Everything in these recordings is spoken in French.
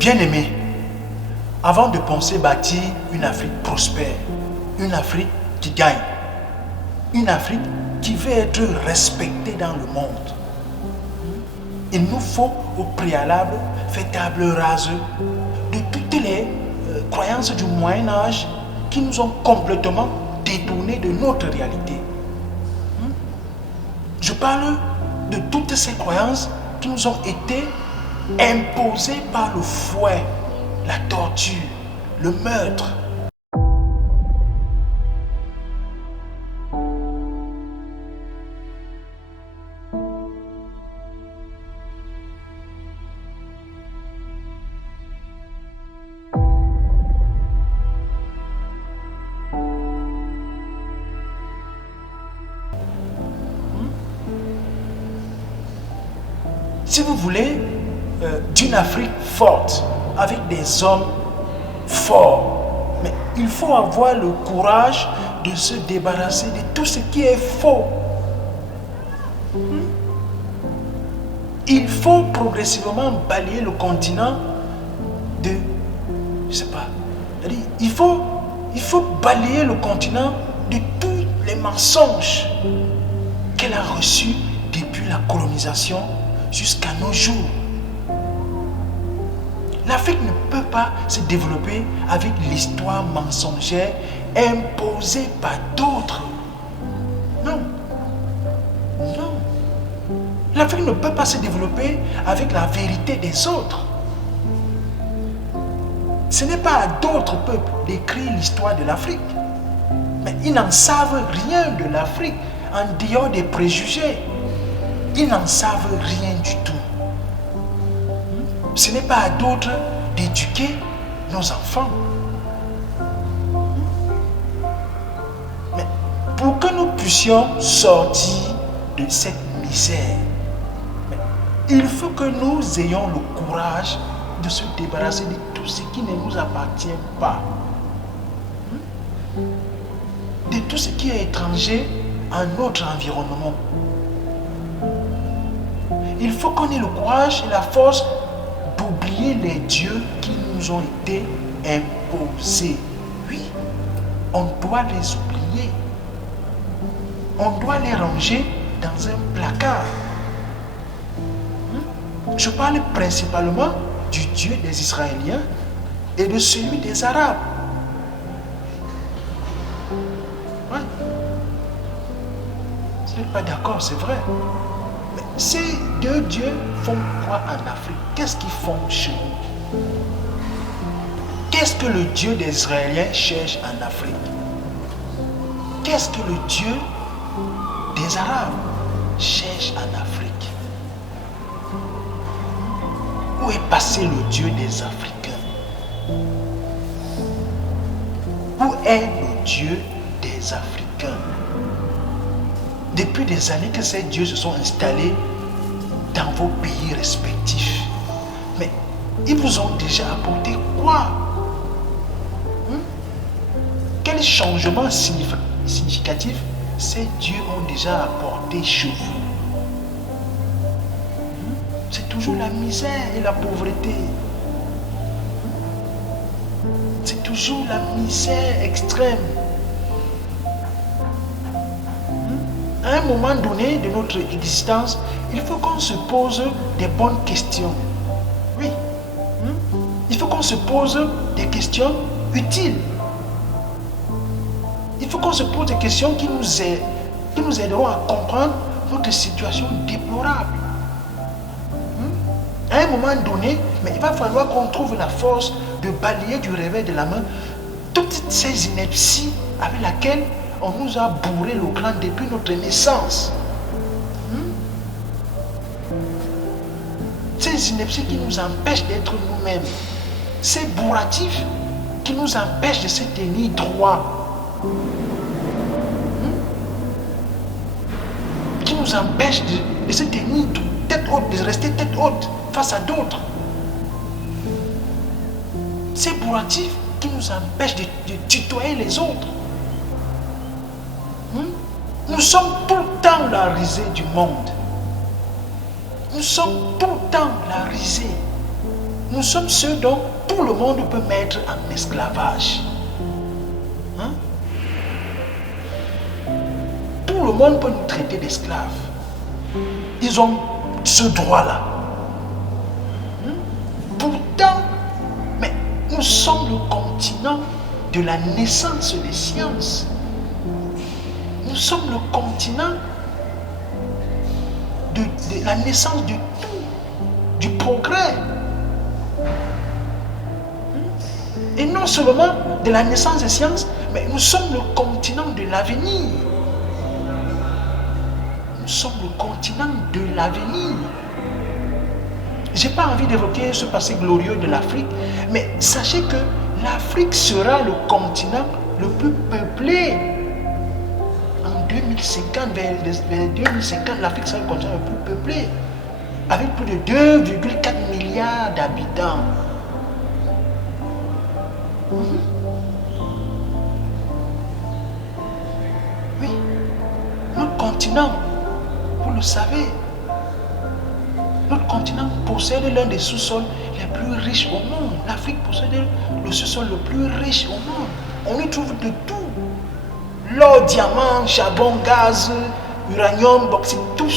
Bien-aimés, avant de penser bâtir une Afrique prospère, une Afrique qui gagne, une Afrique qui veut être respectée dans le monde, il nous faut au préalable faire table rase de toutes les croyances du Moyen-Âge qui nous ont complètement détournés de notre réalité. Je parle de toutes ces croyances qui nous ont été imposées par le fouet, la torture, le meurtre. Si vous voulez d'une Afrique forte, avec des hommes forts, mais il faut avoir le courage de se débarrasser de tout ce qui est faux. Il faut progressivement balayer le continent de, je sais pas, il faut balayer le continent de tous les mensonges qu'elle a reçus depuis la colonisation jusqu'à nos jours. L'Afrique ne peut pas se développer avec l'histoire mensongère imposée par d'autres. Non. Non. L'Afrique ne peut pas se développer avec la vérité des autres. Ce n'est pas à d'autres peuples d'écrire l'histoire de l'Afrique. Mais ils n'en savent rien de l'Afrique en dehors des préjugés. Ils n'en savent rien du tout. Ce n'est pas à d'autres d'éduquer nos enfants. Mais pour que nous puissions sortir de cette misère, il faut que nous ayons le courage de se débarrasser de tout ce qui ne nous appartient pas. De tout ce qui est étranger à notre environnement. Il faut qu'on ait le courage et la force d'oublier les dieux qui nous ont été imposés. Oui, on doit les oublier. On doit les ranger dans un placard. Je parle principalement du Dieu des Israéliens et de celui des Arabes. Ouais. Vous n'êtes pas d'accord, c'est vrai. Mais ces deux dieux font quoi en Afrique? Qu'est-ce qu'ils font chez nous? Qu'est-ce que le Dieu des Israéliens cherche en Afrique? Qu'est-ce que le Dieu des Arabes cherche en Afrique? Où est passé le Dieu des Africains? Où est le Dieu des Africains? Depuis des années que ces dieux se sont installés dans vos pays respectifs. Mais ils vous ont déjà apporté quoi? Quel changement significatif ces dieux ont déjà apporté chez vous? C'est toujours la misère et la pauvreté. C'est toujours la misère extrême. À un moment donné de notre existence, il faut qu'on se pose des bonnes questions. Oui. Il faut qu'on se pose des questions utiles. Il faut qu'on se pose des questions qui nous aideront à comprendre notre situation déplorable. À un moment donné, mais il va falloir qu'on trouve la force de balayer du revers de la main toutes ces inepties avec lesquelles on nous a bourré le crâne depuis notre naissance. Ces inepties qui nous empêchent d'être nous-mêmes. Ces bourratifs qui nous empêchent de se tenir droit. Qui nous empêchent de se tenir tête haute, de rester tête haute face à d'autres. Ces bourratifs qui nous empêchent de tutoyer les autres. Nous sommes tout le temps la risée du monde. Nous sommes tout le temps la risée. Nous sommes ceux dont tout le monde peut mettre en esclavage. Hein? Tout le monde peut nous traiter d'esclaves. Ils ont ce droit-là. Pourtant, mais nous sommes le continent de la naissance des sciences. Nous sommes le continent de la naissance de tout, du progrès. Et non seulement de la naissance des sciences, mais nous sommes le continent de l'avenir. Nous sommes le continent de l'avenir. Je n'ai pas envie d'évoquer ce passé glorieux de l'Afrique, mais sachez que l'Afrique sera le continent le plus peuplé. En 2050, vers 2050, l'Afrique sera le continent le plus peuplé, avec plus de 2,4 milliards d'habitants. Oui, notre continent, vous le savez, notre continent possède l'un des sous-sols les plus riches au monde. L'Afrique possède le sous-sol le plus riche au monde. On y trouve de tout. L'or, diamant, charbon, gaz, uranium, bauxite, tout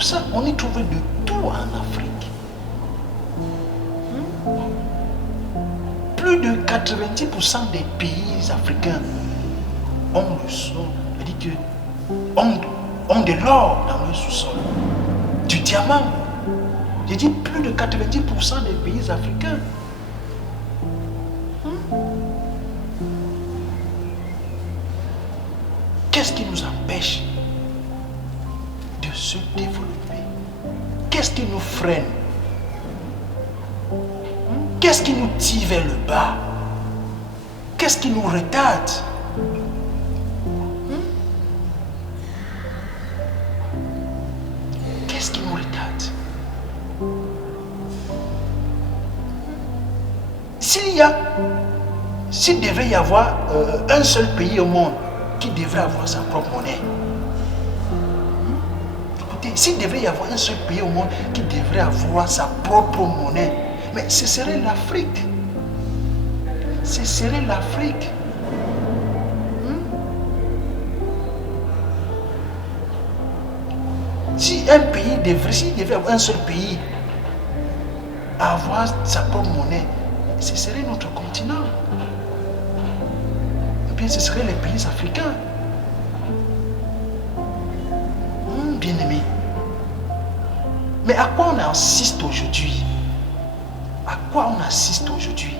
ça. On y trouve de tout en Afrique. Plus de 90% des pays africains ont de l'or dans le sous-sol, du diamant. J'ai dit plus de 90% des pays africains. Qu'est-ce qui nous empêche de se développer? Qu'est-ce qui nous freine? Qu'est-ce qui nous tire vers le bas? Qu'est-ce qui nous retarde? Qu'est-ce qui nous retarde? S'il devait y avoir un seul pays au monde qui devrait avoir sa propre monnaie, écoutez, s'il devait y avoir un seul pays au monde qui devrait avoir sa propre monnaie, mais ce serait l'Afrique. Ce serait l'Afrique. Si un pays s'il devait avoir un seul pays à avoir sa propre monnaie, ce serait notre continent. Et bien ce seraient les pays africains. Bien-aimés. Mais à quoi on assiste aujourd'hui? À quoi on assiste aujourd'hui?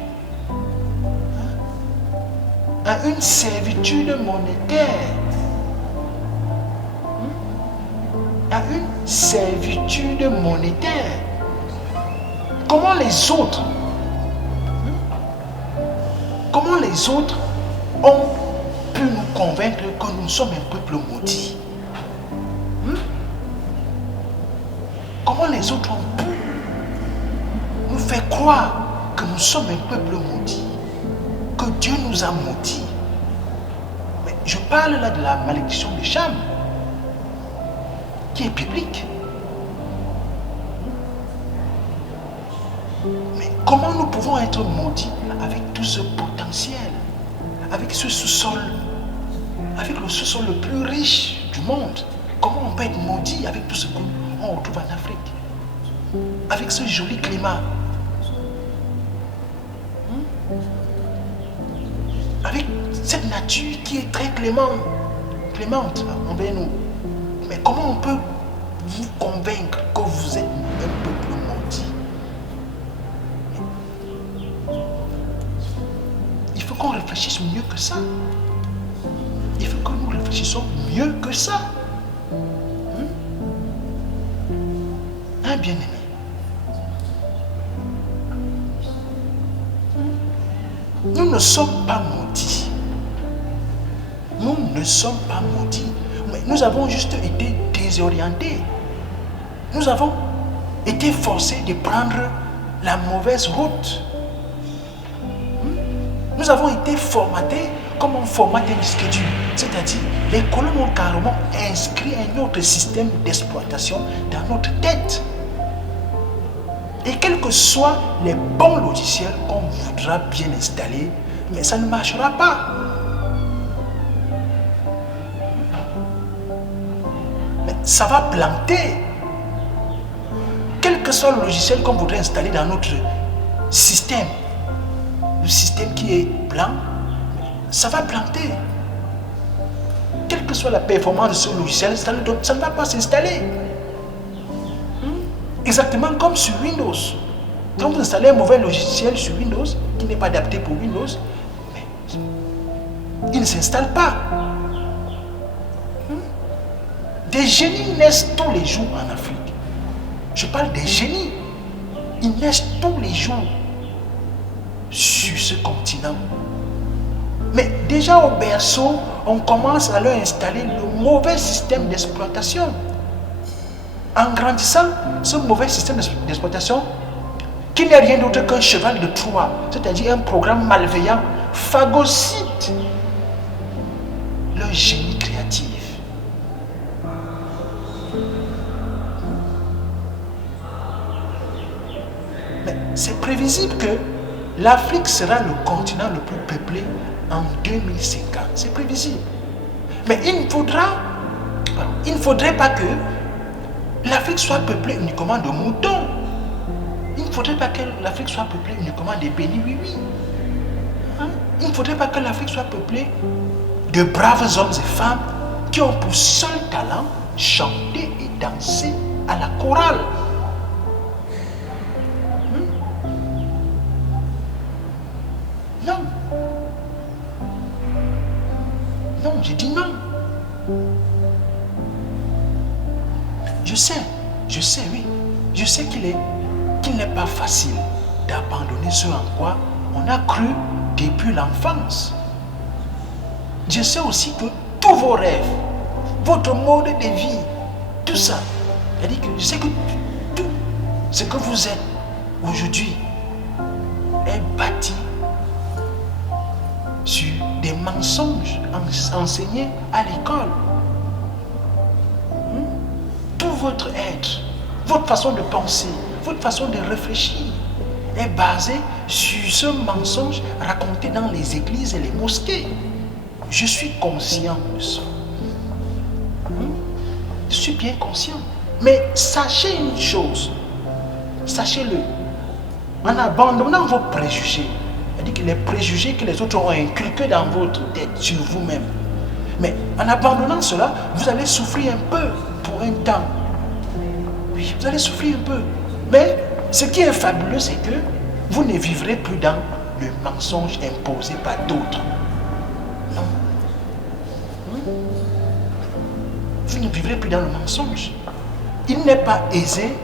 À une servitude monétaire. À une servitude monétaire. Comment les autres ont pu nous convaincre que nous sommes un peuple maudit? Comment les autres ont pu nous faire croire que nous sommes un peuple maudit, que Dieu nous a maudits? Mais je parle là de la malédiction de Cham, qui est biblique. Mais comment nous pouvons être maudits avec tout ce potentiel, avec ce sous-sol, avec le sous-sol le plus riche du monde? Comment on peut être maudit avec tout ce qu'on retrouve en Afrique, avec ce joli climat, avec cette nature qui est très clémente envers nous? Mais comment on peut vous convaincre que vous êtes un peuple maudit? Il faut qu'on réfléchisse mieux que ça. Il faut que nous réfléchissions mieux que ça. Hein, bien-aimé? Nous ne sommes pas maudits. Nous ne sommes pas maudits. Mais nous avons juste été désorientés. Nous avons été forcés de prendre la mauvaise route. Nous avons été formatés comme on formate un disque dur. C'est-à-dire, les colons ont carrément inscrit un autre système d'exploitation dans notre tête. Et quels que soient les bons logiciels qu'on voudra bien installer, mais ça ne marchera pas. Mais ça va planter. Quel que soit le logiciel qu'on voudrait installer dans notre système, le système qui est blanc, ça va planter. Quelle que soit la performance de ce logiciel, ça ne va pas s'installer. Exactement comme sur Windows. Quand vous installez un mauvais logiciel sur Windows, qui n'est pas adapté pour Windows, il ne s'installe pas. Des génies naissent tous les jours en Afrique. Je parle des génies. Ils naissent tous les jours sur ce continent. Mais déjà au berceau, on commence à leur installer le mauvais système d'exploitation. En grandissant, ce mauvais système d'exploitation, qui n'est rien d'autre qu'un cheval de Troie, c'est-à-dire un programme malveillant, phagocyte leur génie créatif. Mais c'est prévisible que l'Afrique sera le continent le plus peuplé en 2050. C'est prévisible. Mais il ne faudrait pas que l'Afrique soit peuplée uniquement de moutons. Il ne faudrait pas que l'Afrique soit peuplée uniquement de béni-oui-oui. Il ne faudrait pas que l'Afrique soit peuplée de braves hommes et femmes qui ont pour seul talent chanter et danser à la chorale. Non. Non, j'ai dit non. Je sais, oui. Je sais qu'il n'est pas facile d'abandonner ce en quoi on a cru depuis l'enfance. Je sais aussi que tous vos rêves, votre mode de vie, tout ça, c'est-à-dire que je sais que tout ce que vous êtes aujourd'hui est bâti sur des mensonges enseignés à l'école. Tout votre être, votre façon de penser, votre façon de réfléchir est basée sur ce mensonge raconté dans les églises et les mosquées. Je suis conscient de ça. Je suis bien conscient. Mais sachez une chose, sachez-le, en abandonnant vos préjugés, c'est-à-dire que les préjugés que les autres ont inculqués dans votre tête sur vous-même, mais en abandonnant cela, vous allez souffrir un peu pour un temps. Oui, vous allez souffrir un peu. Mais ce qui est fabuleux, c'est que vous ne vivrez plus dans le mensonge imposé par d'autres. Non. Vous ne vivrez plus dans le mensonge. Il n'est pas aisé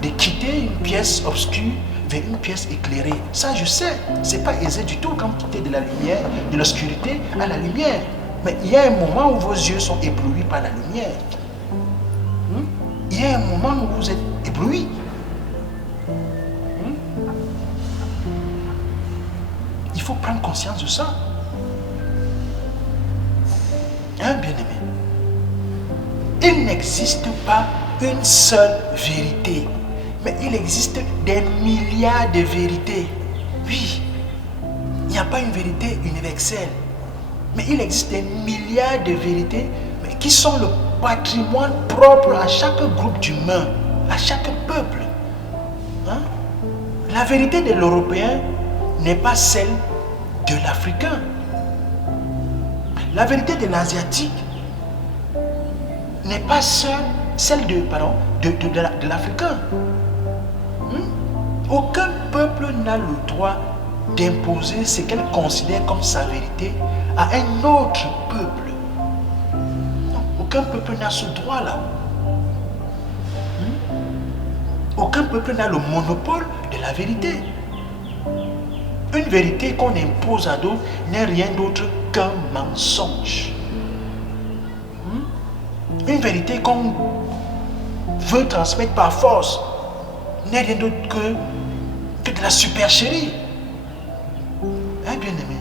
de quitter une pièce obscure vers une pièce éclairée. Ça, je sais. C'est pas aisé du tout quand quitter de la lumière, de l'obscurité à la lumière. Mais il y a un moment où vos yeux sont éblouis par la lumière. Il y a un moment où vous êtes ébloui. Il faut prendre conscience de ça. Hein, bien-aimé? Il n'existe pas une seule vérité, mais il existe des milliards de vérités. Oui, il n'y a pas une vérité universelle, mais il existe des milliards de vérités qui sont le patrimoine propre à chaque groupe d'humains, à chaque peuple. Hein? La vérité de l'Européen n'est pas celle de l'Africain. La vérité de l'Asiatique n'est pas celle de l'Africain. Aucun peuple n'a le droit d'imposer ce qu'elle considère comme sa vérité à un autre peuple. Non, aucun peuple n'a ce droit-là. Aucun peuple n'a le monopole de la vérité. Une vérité qu'on impose à d'autres n'est rien d'autre qu'un mensonge. Une vérité qu'on veut transmettre par force n'est rien d'autre que de la supercherie. Hein, bien-aimé?